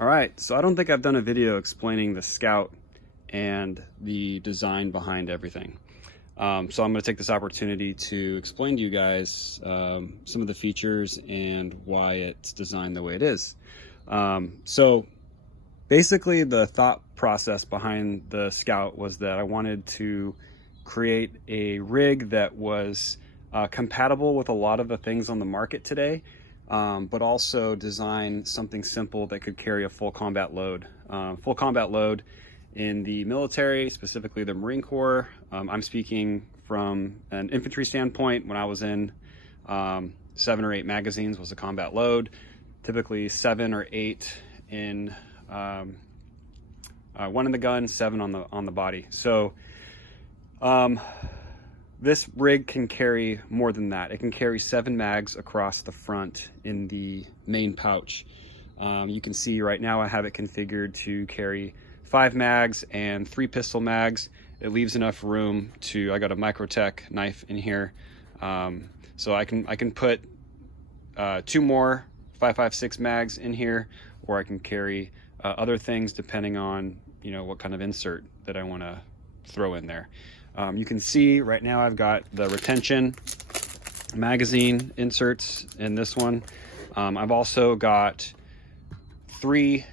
All right, so I don't think I've done a video explaining the Scout and the design behind everything. So I'm going to take this opportunity to explain to you guys some of the features and why it's designed the way it is. So basically the thought process behind the Scout was that I wanted to create a rig that was compatible with a lot of the things on the market today, but also design something simple that could carry a full combat load. Full combat load in the military, specifically the Marine Corps. I'm speaking from an infantry standpoint. When I was in, 7 or 8 magazines was a combat load, typically 7 or 8 in one in the gun, 7 on the body. So this rig can carry more than that. It can carry 7 mags across the front in the main pouch. You can see right now I have it configured to carry 5 mags and 3 pistol mags. It leaves enough room to, I got a Microtech knife in here. So I can put 2 more 5.56 mags in here, or I can carry other things depending on, you know, what kind of insert that I want to throw in there. You can see right now I've got the retention magazine inserts in this one. I've also got 3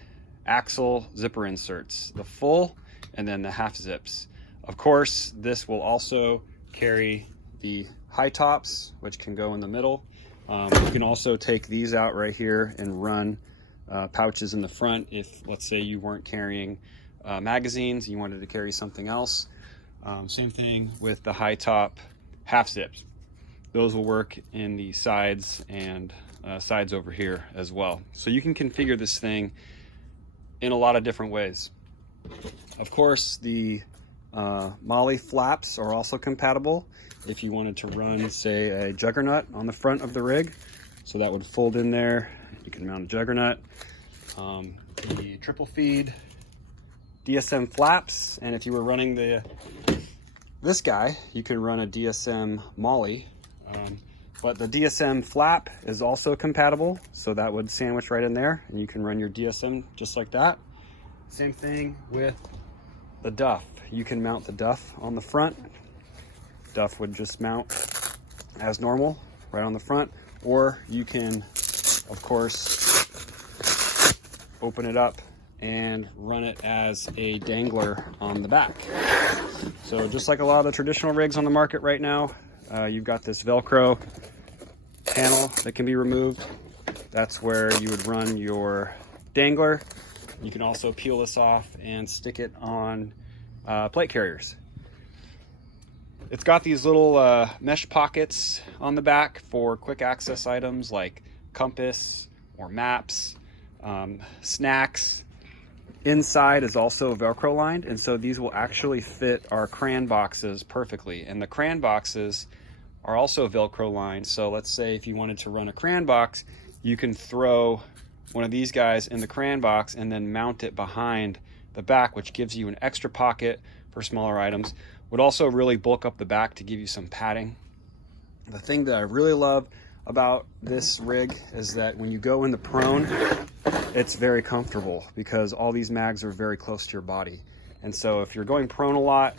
axle zipper inserts, the full and then the half zips. Of course, this will also carry the high tops, which can go in the middle. You can also take these out right here and run pouches in the front if, let's say, you weren't carrying magazines, you wanted to carry something else. Same thing with the high top half zips. Those will work in the sides and sides over here as well. So you can configure this thing in a lot of different ways. Of course, the MOLLE flaps are also compatible if you wanted to run, say, a juggernaut on the front of the rig. So that would fold in there. You can mount a juggernaut. The triple feed DSM flaps, and if you were running this guy, you could run a DSM MOLLE. But the DSM flap is also compatible, so that would sandwich right in there, and you can run your DSM just like that. Same thing with the duff. You can mount the duff on the front. Duff would just mount as normal right on the front, or you can, of course, open it up and run it as a dangler on the back. So just like a lot of the traditional rigs on the market right now, you've got this Velcro panel that can be removed. That's where you would run your dangler. You can also peel this off and stick it on plate carriers. It's got these little mesh pockets on the back for quick access items like compass or maps, snacks. Inside is also Velcro lined, and so these will actually fit our Crayon boxes perfectly. And the Crayon boxes are also Velcro lined. So let's say if you wanted to run a Crayon box, you can throw one of these guys in the Crayon box and then mount it behind the back, which gives you an extra pocket for smaller items. Would also really bulk up the back to give you some padding. The thing that I really love about this rig is that when you go in the prone, it's very comfortable because all these mags are very close to your body. And so if you're going prone a lot,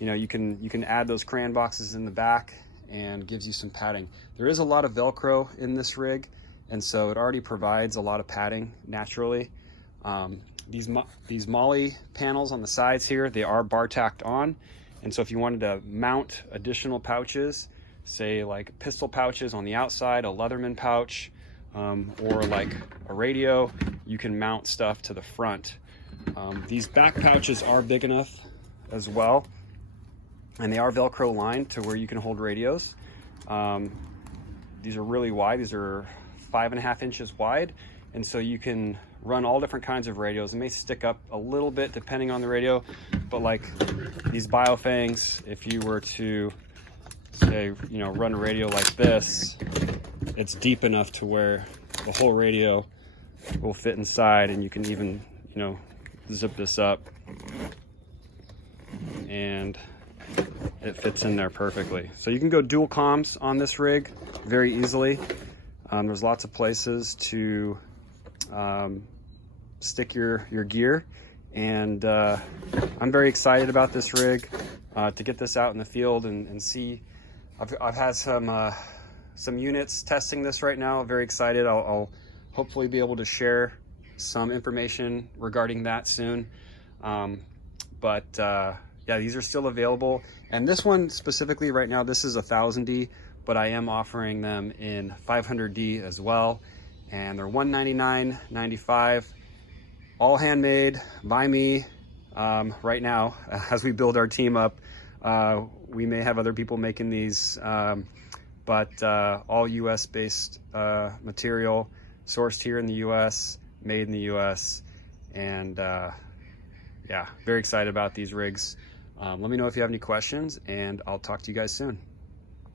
you know, you can add those Crayon boxes in the back and gives you some padding. There is a lot of Velcro in this rig, and so it already provides a lot of padding naturally. These MOLLE panels on the sides here, they are bar tacked on. And so if you wanted to mount additional pouches, say like pistol pouches on the outside, a Leatherman pouch, or like a radio, you can mount stuff to the front. These back pouches are big enough as well, and they are Velcro lined to where you can hold radios. These are really wide. These are 5.5 inches wide, and so you can run all different kinds of radios. It may stick up a little bit depending on the radio, but like these Biofangs, if you were to say, you know, run a radio like this, it's deep enough to where the whole radio will fit inside, and you can even, you know, zip this up and it fits in there perfectly. So you can go dual comms on this rig very easily. There's lots of places to stick your gear. And I'm very excited about this rig, to get this out in the field and see. I've had some units testing this right now. Very excited. I'll hopefully be able to share some information regarding that soon. Yeah, these are still available. And this one specifically right now, this is 1000D, but I am offering them in 500D as well. And they're $199.95, all handmade by me. Right now, as we build our team up, we may have other people making these, but all US based material, sourced here in the US, made in the US. And yeah, very excited about these rigs. Let me know if you have any questions, and I'll talk to you guys soon.